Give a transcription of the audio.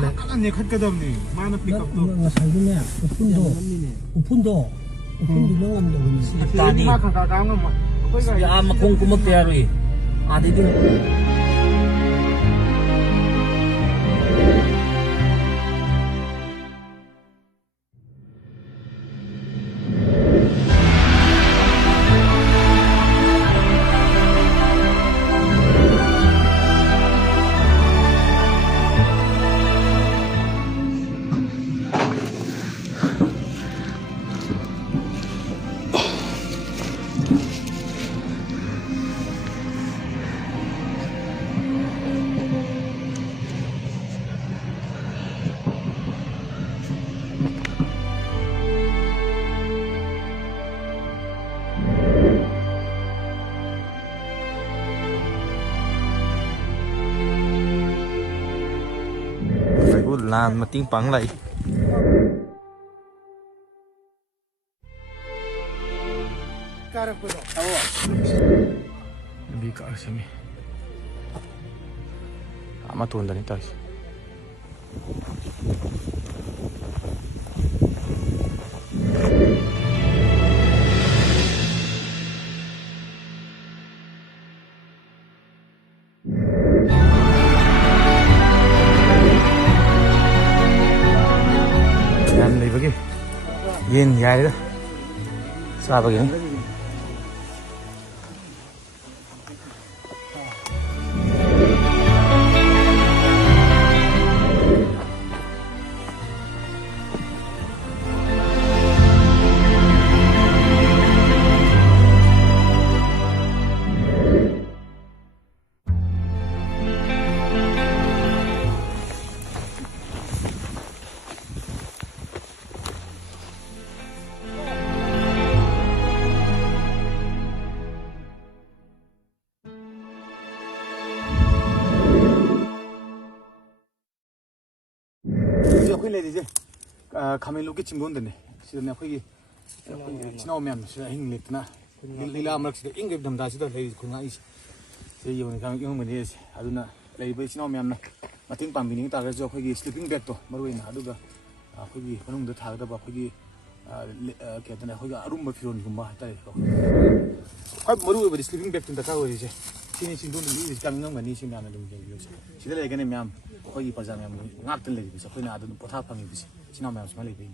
안 내컷거든요. 많은 픽업도. 살기네. 우푼도 명함도 tadi 막 가가가는 뭐. ya makung kumag tiyaroy adi din làm mà tiếng bằng lại bị cả xem mi ama tuần đây tới yen dài đó xa bao nhiêu akhoi le dije khamelu ki chimbon dene sidane akhoi chinaw mem sida hing letna lila amrak sida ingeb damda sida lei khunga is se yoni kam yong mani es aduna lei bai chinaw mem na mating pambini ta ga jo akhoi sleeping bag to maruina aduga akhoi panung da thagda ba akhoi ke tane akhoi arum ba firon gumba tai ko ai maru ba sleeping bag tin da ka ori je sini sindun ni kam ngam mani sin na dum ge yo sida le gane mem akhoi pajama mem ngak tin le bi so khoi na adun potha phangi bi chinaw mem sma le bi